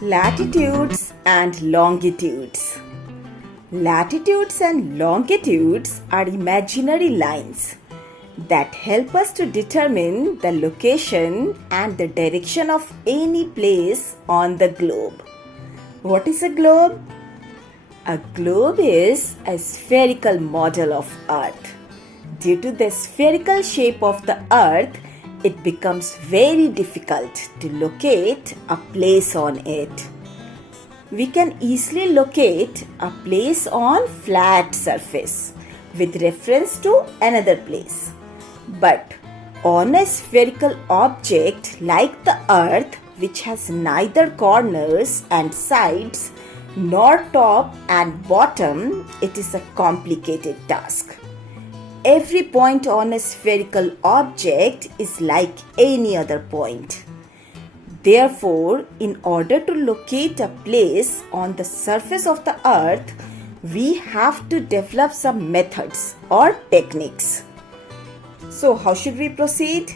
Latitudes and longitudes. Latitudes and longitudes are imaginary lines that help us to determine the location and the direction of any place on the globe. What is a globe? A globe is a spherical model of Earth. Due to the spherical shape of the Earth, it becomes very difficult to locate a place on it. We can easily locate a place on flat surface with reference to another place. But on a spherical object like the Earth, which has neither corners and sides nor top and bottom, it is a complicated task. Every point on a spherical object is like any other point. Therefore, in order to locate a place on the surface of the Earth, we have to develop some methods or techniques. So, how should we proceed?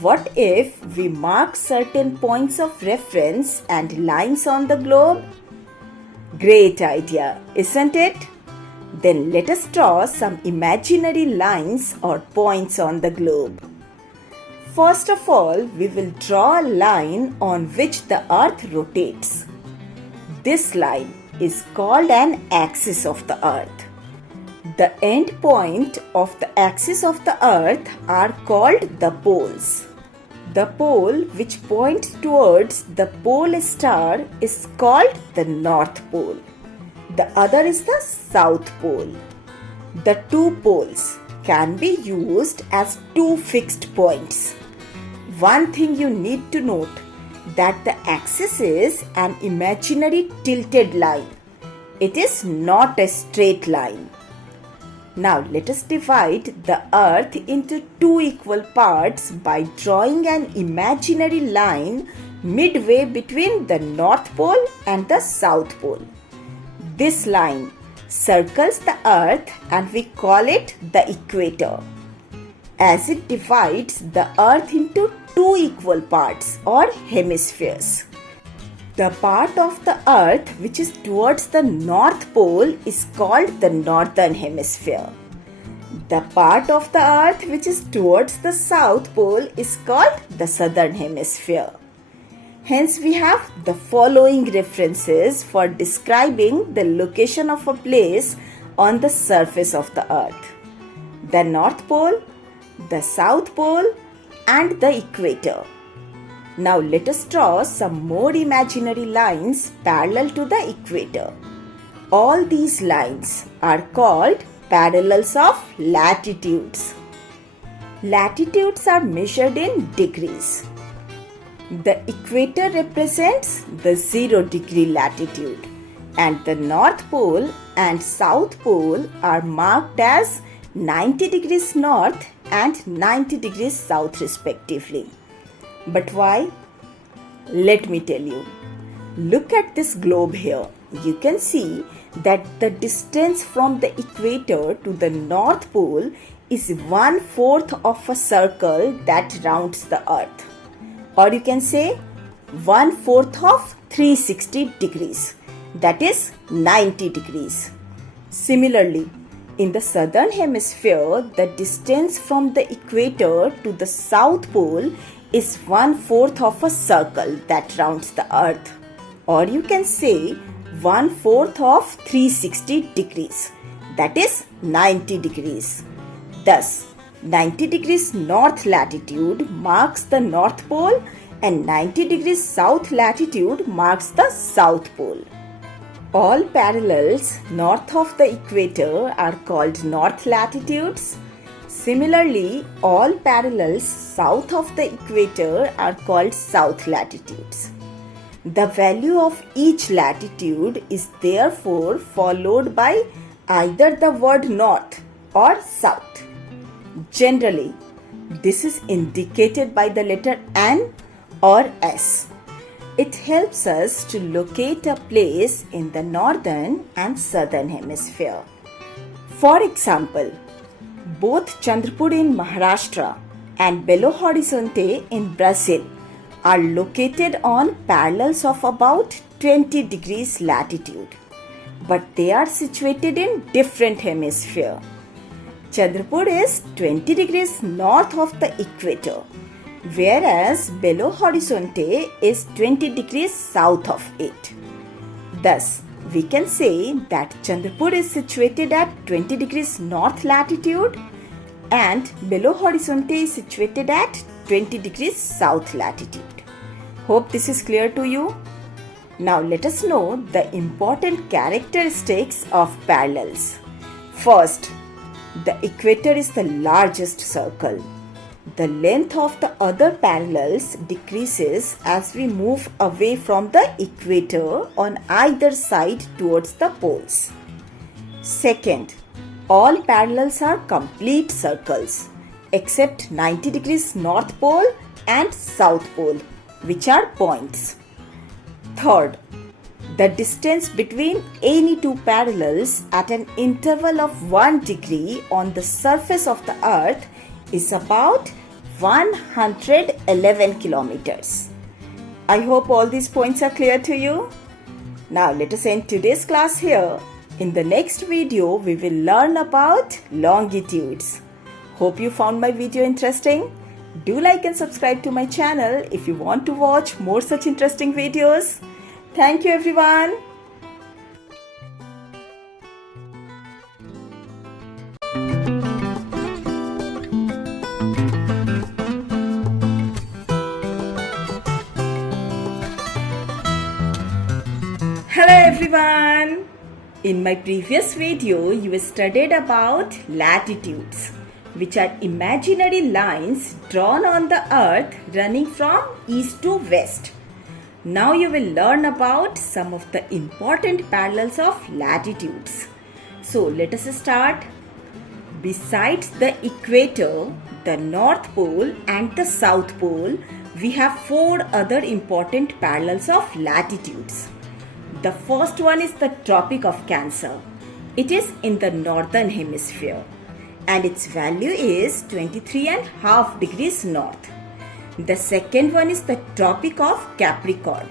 What if we mark certain points of reference and lines on the globe? Great idea, isn't it? Then let us draw some imaginary lines or points on the globe. First of all, we will draw a line on which the Earth rotates. This line is called an axis of the Earth. The end point of the axis of the Earth are called the poles. The pole which points towards the pole star is called the North Pole. The other is the South Pole. The two poles can be used as two fixed points. One thing you need to note that the axis is an imaginary tilted line. It is not a straight line. Now let us divide the Earth into two equal parts by drawing an imaginary line midway between the North Pole and the South Pole. This line circles the Earth and we call it the equator, as it divides the Earth into two equal parts or hemispheres. The part of the Earth which is towards the North Pole is called the Northern Hemisphere. The part of the Earth which is towards the South Pole is called the Southern Hemisphere. Hence, we have the following references for describing the location of a place on the surface of the Earth: the North Pole, the South Pole, and the equator. Now, let us draw some more imaginary lines parallel to the equator. All these lines are called parallels of latitudes. Latitudes are measured in degrees. The equator represents the 0-degree latitude, and the North Pole and South Pole are marked as 90 degrees north and 90 degrees south respectively. But why? Let me tell you. Look at this globe here. You can see that the distance from the equator to the North Pole is 1/4 of a circle that rounds the Earth. Or you can say 1/4 of 360 degrees, that is 90 degrees. Similarly, in the southern hemisphere, the distance from the equator to the South Pole is 1/4 of a circle that rounds the Earth. Or you can say 1/4 of 360 degrees, that is 90 degrees. Thus, 90 degrees north latitude marks the North Pole and 90 degrees south latitude marks the South Pole. All parallels north of the equator are called north latitudes. Similarly, all parallels south of the equator are called south latitudes. The value of each latitude is therefore followed by either the word north or south. Generally, this is indicated by the letter N or S. It helps us to locate a place in the northern and southern hemisphere. For example, both Chandrapur in Maharashtra and Belo Horizonte in Brazil are located on parallels of about 20 degrees latitude, but they are situated in different hemisphere. Chandrapur is 20 degrees north of the equator, whereas Belo Horizonte is 20 degrees south of it. Thus, we can say that Chandrapur is situated at 20 degrees north latitude and Belo Horizonte is situated at 20 degrees south latitude. Hope this is clear to you. Now let us know the important characteristics of parallels. First, the equator is the largest circle. The length of the other parallels decreases as we move away from the equator on either side towards the poles. Second, all parallels are complete circles except 90 degrees North Pole and South Pole, which are points. Third, the distance between any two parallels at an interval of 1 degree on the surface of the earth is about 111 kilometers. I hope all these points are clear to you. Now let us end today's class here. In the next video, we will learn about longitudes. Hope you found my video interesting. Do like and subscribe to my channel if you want to watch more such interesting videos. Thank you everyone. Hello everyone! In my previous video, you studied about latitudes, which are imaginary lines drawn on the earth running from east to west. Now you will learn about some of the important parallels of latitudes. So let us start. Besides the equator, the North Pole and the South Pole, we have 4 other important parallels of latitudes. The first one is the Tropic of Cancer. It is in the northern hemisphere and its value is 23.5 degrees north. The second one is the Tropic of Capricorn.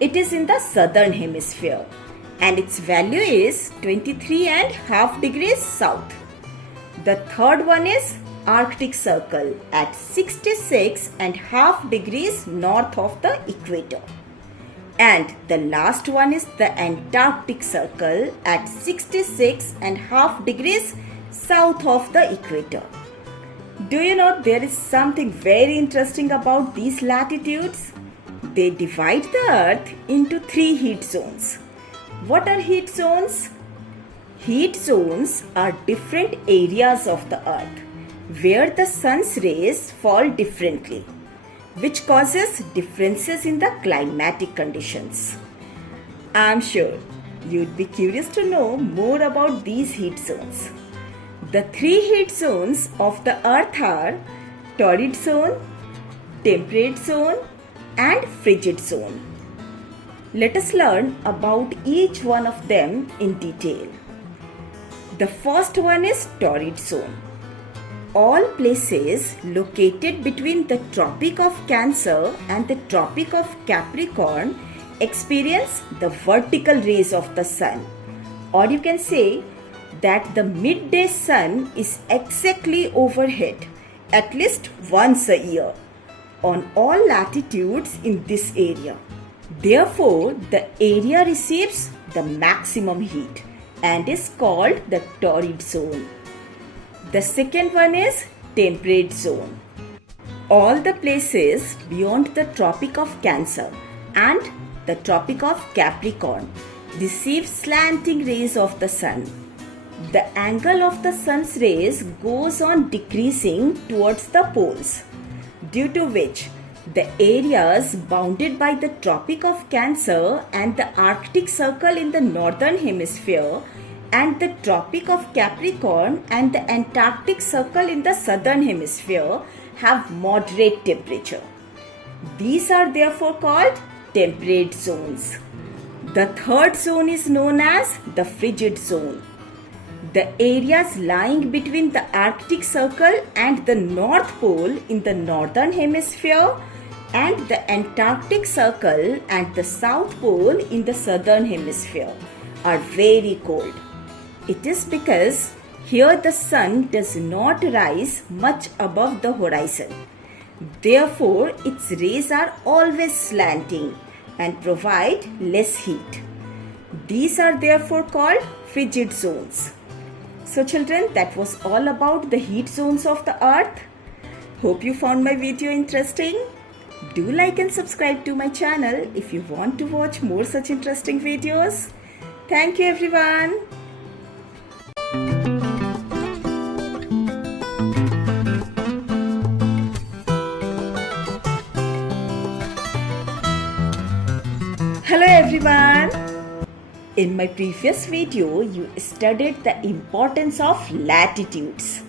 It is in the southern hemisphere and its value is 23.5 degrees south. The third one is Arctic Circle at 66.5 degrees north of the equator. And the last one is the Antarctic Circle at 66.5 degrees south of the equator. Do you know there is something very interesting about these latitudes? They divide the earth into 3 heat zones. What are heat zones? Heat zones are different areas of the earth where the sun's rays fall differently, which causes differences in the climatic conditions. I am sure you'd be curious to know more about these heat zones. The 3 heat zones of the earth are torrid zone, temperate zone and frigid zone. Let us learn about each one of them in detail. The first one is torrid zone. All places located between the Tropic of Cancer and the Tropic of Capricorn experience the vertical rays of the sun, or you can say that the midday sun is exactly overhead at least once a year on all latitudes in this area. Therefore, the area receives the maximum heat and is called the torrid zone. The second one is temperate zone. All the places beyond the Tropic of Cancer and the Tropic of Capricorn receive slanting rays of the sun. The angle of the sun's rays goes on decreasing towards the poles, due to which the areas bounded by the Tropic of Cancer and the Arctic Circle in the northern hemisphere and the Tropic of Capricorn and the Antarctic Circle in the southern hemisphere have moderate temperature. These are therefore called temperate zones. The third zone is known as the frigid zone. The areas lying between the Arctic Circle and the North Pole in the northern hemisphere and the Antarctic Circle and the South Pole in the southern hemisphere are very cold. It is because here the sun does not rise much above the horizon. Therefore, its rays are always slanting and provide less heat. These are therefore called frigid zones. So children, that was all about the heat zones of the earth. Hope you found my video interesting. Do like and subscribe to my channel if you want to watch more such interesting videos. Thank you everyone. Hello everyone. In my previous video, you studied the importance of latitudes.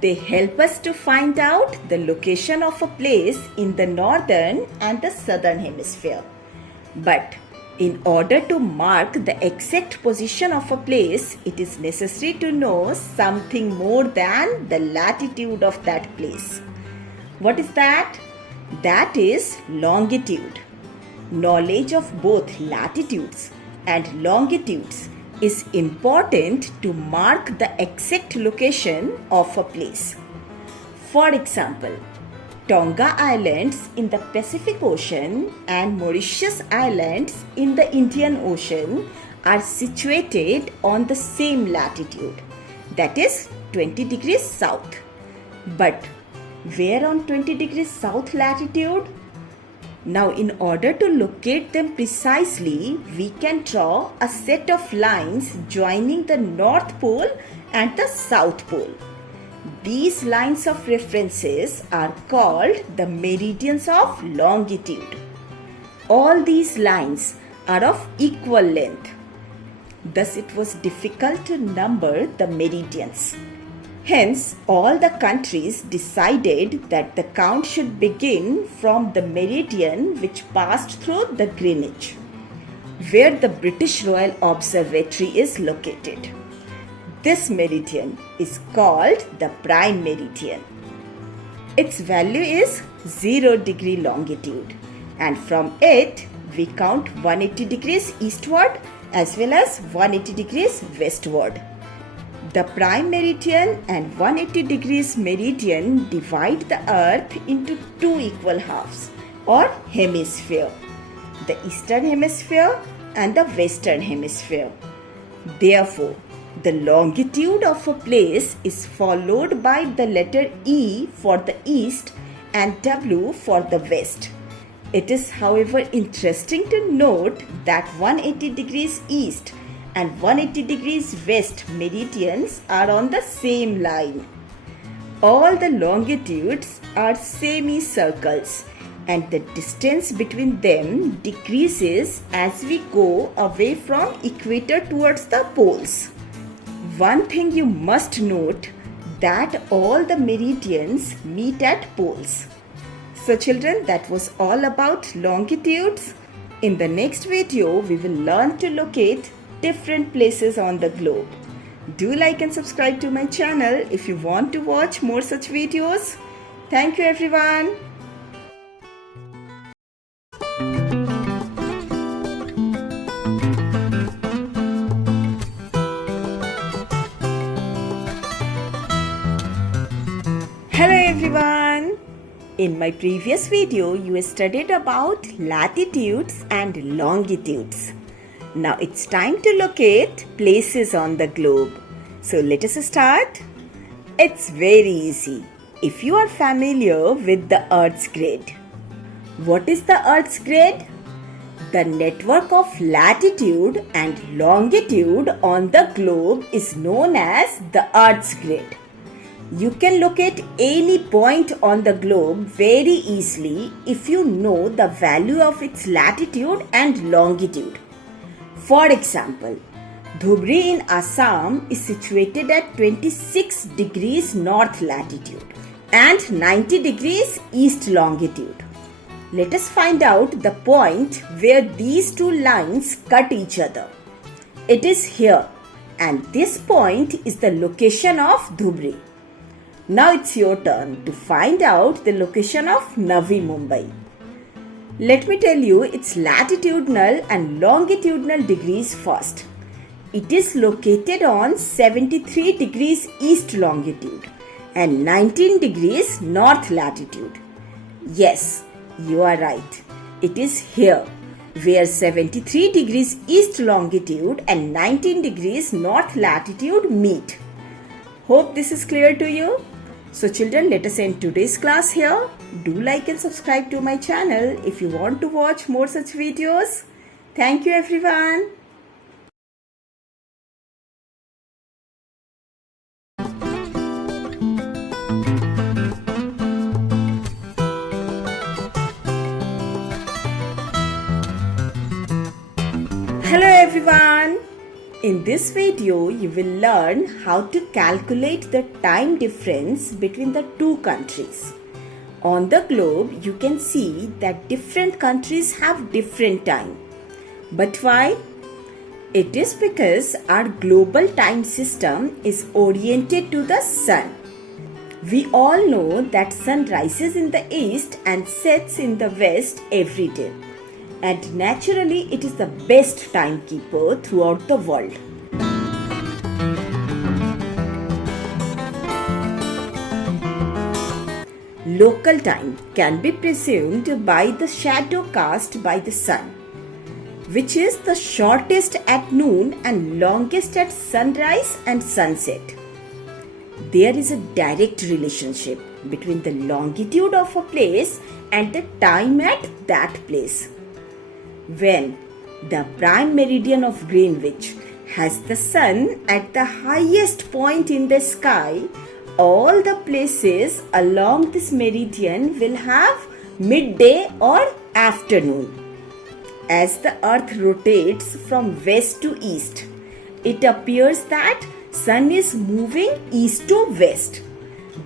They help us to find out the location of a place in the northern and the southern hemisphere. But in order to mark the exact position of a place, it is necessary to know something more than the latitude of that place. What is that? That is longitude. Knowledge of both latitudes and longitudes is important to mark the exact location of a place. For example, Tonga Islands in the Pacific Ocean and Mauritius Islands in the Indian Ocean are situated on the same latitude, that is 20 degrees south. But where on 20 degrees south latitude? Now, in order to locate them precisely, we can draw a set of lines joining the North Pole and the South Pole. These lines of references are called the meridians of longitude. All these lines are of equal length. Thus, it was difficult to number the meridians. Hence, all the countries decided that the count should begin from the meridian which passed through the Greenwich, where the British Royal Observatory is located. This meridian is called the prime meridian. Its value is 0 degree longitude, and from it we count 180 degrees eastward as well as 180 degrees westward. The prime meridian and 180 degrees meridian divide the earth into two equal halves or hemisphere, the eastern hemisphere and the western hemisphere. Therefore, the longitude of a place is followed by the letter E for the east and W for the west. It is, however, interesting to note that 180 degrees east and 180 degrees west meridians are on the same line. All the longitudes are semicircles and the distance between them decreases as we go away from equator towards the poles. One thing you must note, that all the meridians meet at poles. So children, that was all about longitudes. In the next video, we will learn to locate different places on the globe. Do like and subscribe to my channel if you want to watch more such videos. Thank you everyone. Hello everyone. In my previous video, you studied about latitudes and longitudes. Now it's time to locate places on the globe. So let us start. It's very easy if you are familiar with the Earth's grid. What is the Earth's grid? The network of latitude and longitude on the globe is known as the Earth's grid. You can locate any point on the globe very easily if you know the value of its latitude and longitude. For example, Dhubri in Assam is situated at 26 degrees north latitude and 90 degrees east longitude. Let us find out the point where these two lines cut each other. It is here and this point is the location of Dhubri. Now it's your turn to find out the location of Navi Mumbai. Let me tell you its latitudinal and longitudinal degrees first. It is located on 73 degrees east longitude and 19 degrees north latitude. Yes, you are right. It is here where 73 degrees east longitude and 19 degrees north latitude meet. Hope this is clear to you. So children, let us end today's class here. Do like and subscribe to my channel if you want to watch more such videos. Thank you everyone. Hello everyone. In this video, you will learn how to calculate the time difference between the two countries. On the globe, you can see that different countries have different time. But why? It is because our global time system is oriented to the sun. We all know that sun rises in the east and sets in the west every day. And naturally, it is the best timekeeper throughout the world. Local time can be presumed by the shadow cast by the sun, which is the shortest at noon and longest at sunrise and sunset. There is a direct relationship between the longitude of a place and the time at that place. When the prime meridian of Greenwich has the sun at the highest point in the sky, all the places along this meridian will have midday or afternoon. As the earth rotates from west to east, it appears that sun is moving east to west,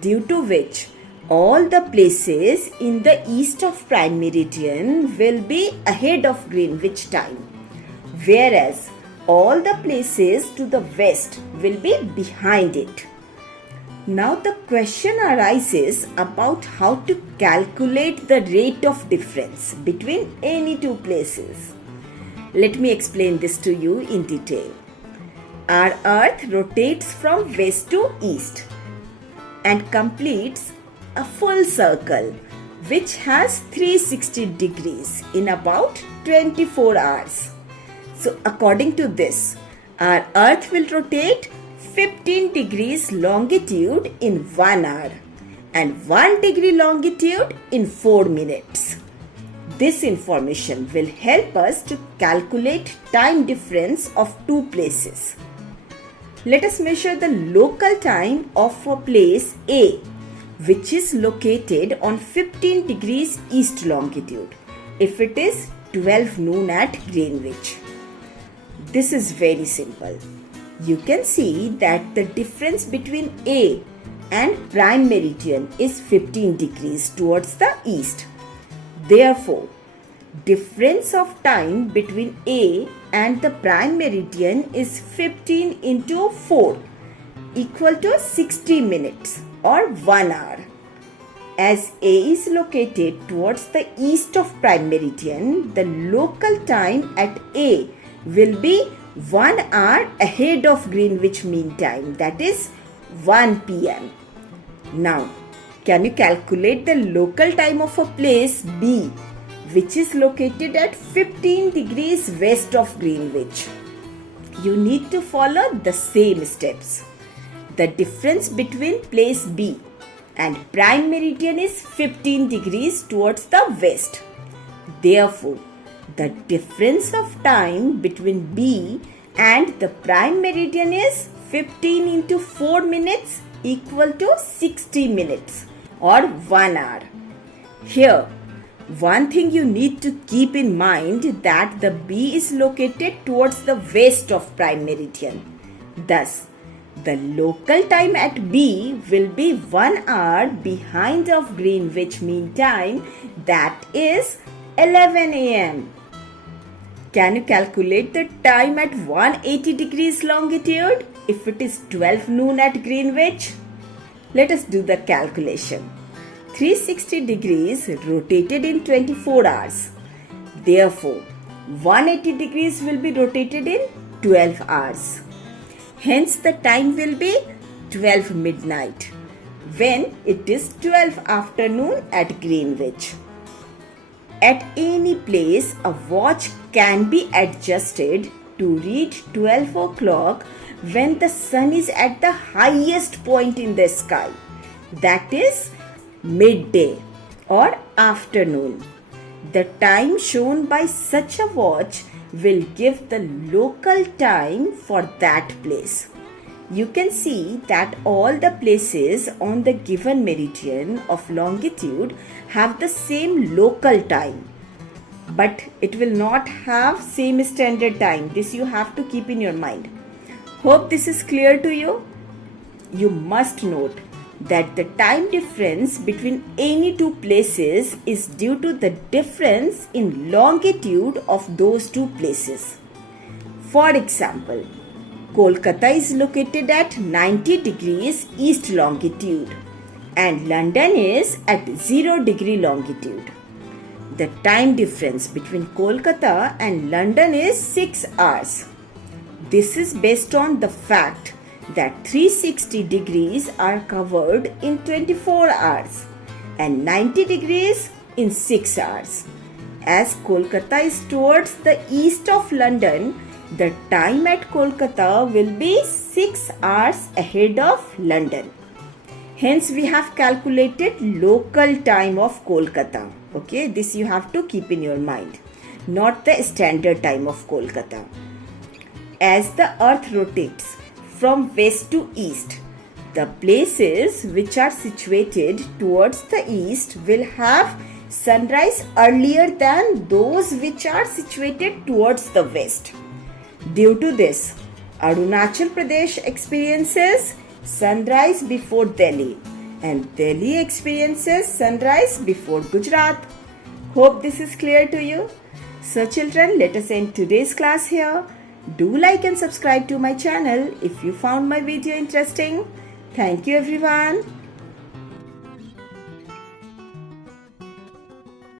due to which all the places in the east of prime meridian will be ahead of Greenwich time, whereas all the places to the west will be behind it. Now the question arises about how to calculate the rate of difference between any two places. Let me explain this to you in detail. Our earth rotates from west to east and completes a full circle which has 360 degrees in about 24 hours. So according to this, our earth will rotate 15 degrees longitude in 1 hour and 1 degree longitude in 4 minutes. This information will help us to calculate time difference of two places. Let us measure the local time of a place A, which is located on 15 degrees east longitude, if it is 12 noon at Greenwich. This is very simple. You can see that the difference between A and prime meridian is 15 degrees towards the east. Therefore, difference of time between A and the prime meridian is 15 into 4 equal to 60 minutes or 1 hour. As A is located towards the east of prime meridian, the local time at A will be 1 hour ahead of Greenwich Mean Time, that is 1 p.m. Now, can you calculate the local time of a place B, which is located at 15 degrees west of Greenwich? You need to follow the same steps. The difference between place B and prime meridian is 15 degrees towards the west. Therefore, the difference of time between B and the prime meridian is 15 into 4 minutes equal to 60 minutes or 1 hour. Here, one thing you need to keep in mind that the B is located towards the west of prime meridian. Thus, the local time at B will be 1 hour behind of Greenwich Mean Time, that is 11 a.m. Can you calculate the time at 180 degrees longitude if it is 12 noon at Greenwich? Let us do the calculation. 360 degrees rotated in 24 hours. Therefore, 180 degrees will be rotated in 12 hours. Hence, the time will be 12 midnight when it is 12 afternoon at Greenwich. At any place, a watch can be adjusted to read 12 o'clock when the sun is at the highest point in the sky, that is midday or afternoon. The time shown by such a watch will give the local time for that place. You can see that all the places on the given meridian of longitude have the same local time, but it will not have same standard time. This you have to keep in your mind. Hope this is clear to you. You must note that the time difference between any two places is due to the difference in longitude of those two places. For example, Kolkata is located at 90 degrees east longitude and London is at 0 degree longitude. The time difference between Kolkata and London is 6 hours. This is based on the fact that 360 degrees are covered in 24 hours and 90 degrees in 6 hours. As Kolkata is towards the east of London, the time at Kolkata will be 6 hours ahead of London. Hence, we have calculated local time of Kolkata. Okay, this you have to keep in your mind, not the standard time of Kolkata. As the earth rotates from west to east, the places which are situated towards the east will have sunrise earlier than those which are situated towards the west. Due to this, Arunachal Pradesh experiences sunrise before Delhi and Delhi experiences sunrise before Gujarat. Hope this is clear to you. So children, let us end today's class here. Do like and subscribe to my channel if you found my video interesting. Thank you everyone.